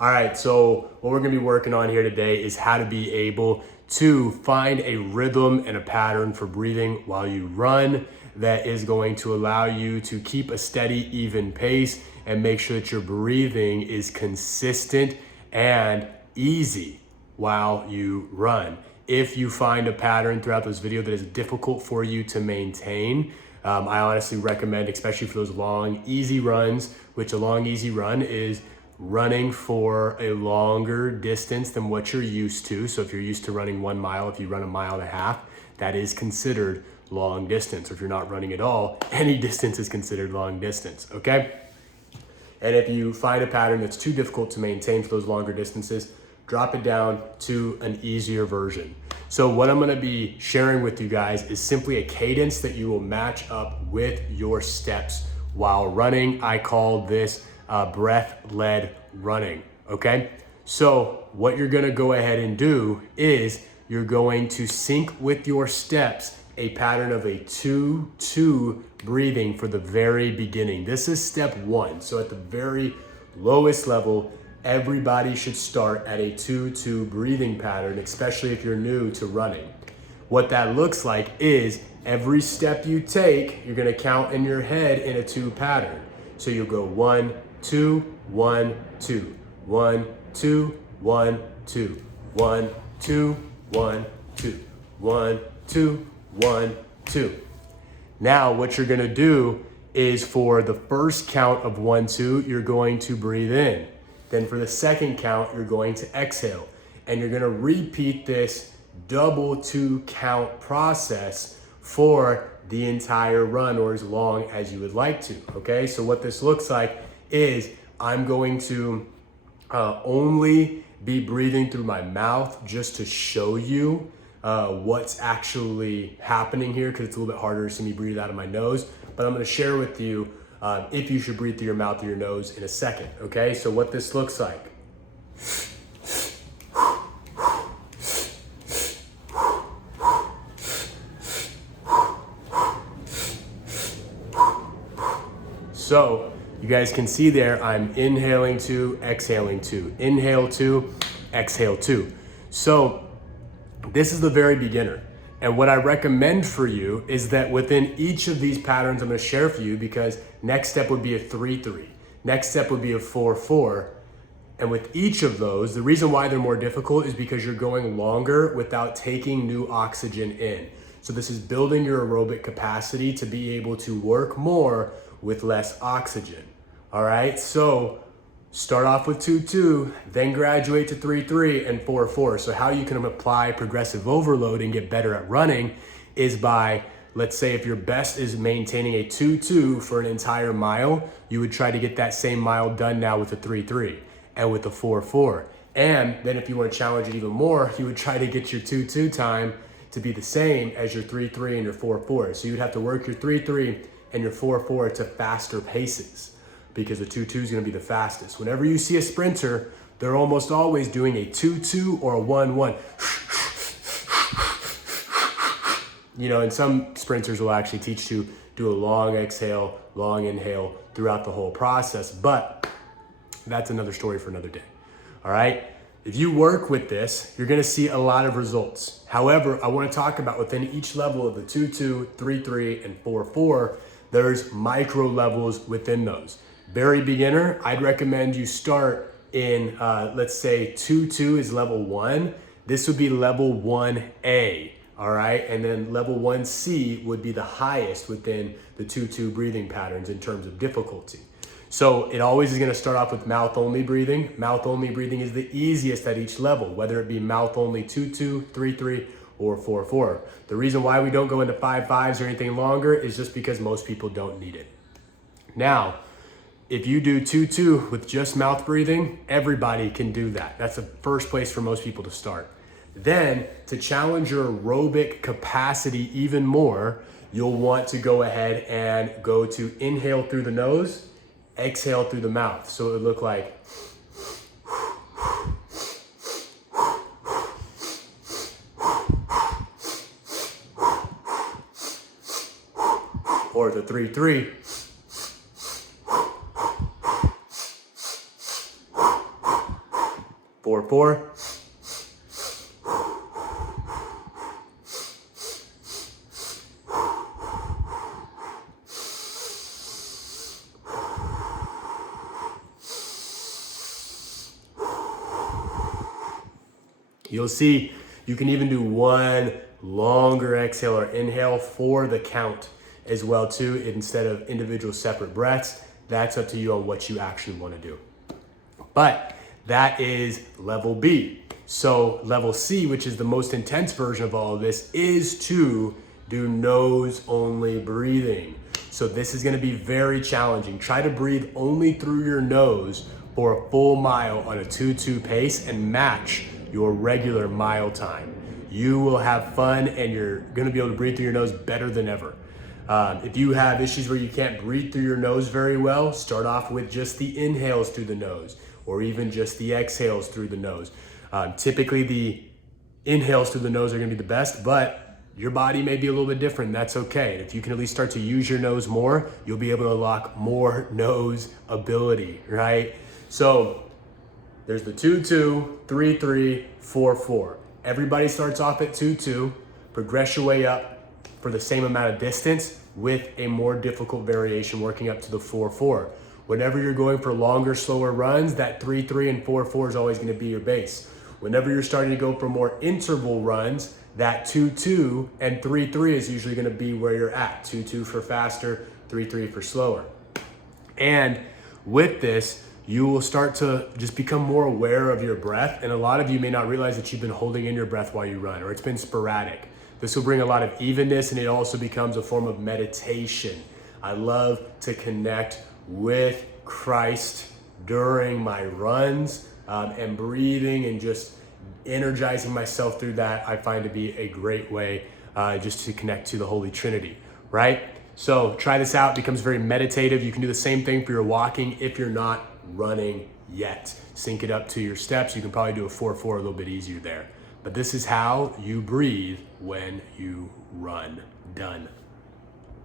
All right, so what we're gonna be working on here today is how to be able to find a rhythm and a pattern for breathing while you run that is going to allow you to keep a steady, even pace and make sure that your breathing is consistent and easy while you run. If you find a pattern throughout this video that is difficult for you to maintain, I honestly recommend, especially for those long, easy runs, which a long, easy run is running for a longer distance than what you're used to. So if you're used to running 1 mile, if you run 1.5 miles, that is considered long distance. Or if you're not running at all, any distance is considered long distance, okay? And if you find a pattern that's too difficult to maintain for those longer distances, drop it down to an easier version. So what I'm gonna be sharing with you guys is simply a cadence that you will match up with your steps while running. I call this breath-led running, okay? So what you're gonna go ahead and do is you're going to sync with your steps a pattern of a 2-2 breathing for the very beginning. This is step 1. So at the very lowest level, everybody should start at a 2-2 breathing pattern, especially if you're new to running. What that looks like is every step you take, you're gonna count in your head in a 2 pattern. So you'll go 1, 2, 1, 2, 1, 2, 1, 2, 1, 2, 1, 2, 1, 2, 1, 2. Now what you're gonna do is for the first count of 1, 2, you're going to breathe in. Then for the second count, you're going to exhale. And you're gonna repeat this double 2 count process for the entire run, or as long as you would like to, okay? So what this looks like is I'm going to only be breathing through my mouth just to show you what's actually happening here, because it's a little bit harder to see me breathe out of my nose. But I'm gonna share with you if you should breathe through your mouth or your nose in a second, okay? So what this looks like. So you guys can see there, I'm inhaling 2, exhaling 2, inhale 2, exhale 2. So this is the very beginner. And what I recommend for you is that within each of these patterns I'm gonna share for you, because next step would be a 3-3, next step would be a 4-4. And with each of those, the reason why they're more difficult is because you're going longer without taking new oxygen in. So this is building your aerobic capacity to be able to work more with less oxygen. All right, so start off with 2-2, then graduate to 3-3 and 4-4. So how you can apply progressive overload and get better at running is by, let's say if your best is maintaining a 2-2 for an entire mile, you would try to get that same mile done now with a 3-3 and with a 4-4. And then if you want to challenge it even more, you would try to get your 2-2 time to be the same as your 3-3 and your 4-4. So you'd have to work your 3-3 and your 4-4 to faster paces, because the 2-2 is going to be the fastest. Whenever you see a sprinter, they're almost always doing a 2-2 or a 1-1. You know, and some sprinters will actually teach you to do a long exhale, long inhale throughout the whole process, but that's another story for another day. All right? If you work with this, you're gonna see a lot of results. However, I wanna talk about within each level of the 2-2, 3-3, and 4-4, there's micro levels within those. Very beginner, I'd recommend you start in, let's say 2-2 is level 1. This would be level 1A, all right? And then level 1C would be the highest within the 2-2 breathing patterns in terms of difficulty. So it always is gonna start off with mouth-only breathing. Mouth-only breathing is the easiest at each level, whether it be mouth-only 2-2, 3-3, or 4-4. The reason why we don't go into 5-5s or anything longer is just because most people don't need it. Now, if you do 2-2 with just mouth breathing, everybody can do that. That's the first place for most people to start. Then, to challenge your aerobic capacity even more, you'll want to go ahead and go to inhale through the nose, exhale through the mouth. So it would look like, or the 3-3. 4-4. You'll see you can even do one longer exhale or inhale for the count as well too, instead of individual separate breaths. That's up to you on what you actually want to do. But that is level B. So level C, which is the most intense version of all of this, is to do nose only breathing. So this is going to be very challenging. Try to breathe only through your nose for a full mile on a 2-2 pace and match your regular mile time. You will have fun and you're going to be able to breathe through your nose better than ever. If you have issues where you can't breathe through your nose very well, start off with just the inhales through the nose or even just the exhales through the nose. Typically the inhales through the nose are going to be the best, but your body may be a little bit different. That's okay. If you can at least start to use your nose more, you'll be able to unlock more nose ability, right? So there's the 2-2, 3-3, 4-4. Everybody starts off at 2-2, progress your way up for the same amount of distance with a more difficult variation working up to the 4-4. Whenever you're going for longer, slower runs, that 3-3 and 4-4 is always going to be your base. Whenever you're starting to go for more interval runs, that 2-2 and 3-3 is usually going to be where you're at. 2-2 for faster, 3-3 for slower. And with this, you will start to just become more aware of your breath. And a lot of you may not realize that you've been holding in your breath while you run, or it's been sporadic. This will bring a lot of evenness, and it also becomes a form of meditation. I love to connect with Christ during my runs, and breathing and just energizing myself through that I find to be a great way just to connect to the Holy Trinity, right? So try this out. It becomes very meditative. You can do the same thing for your walking if you're not running yet. Sync it up to your steps. You can probably do a 4-4 a little bit easier there. But this is how you breathe when you run. Done.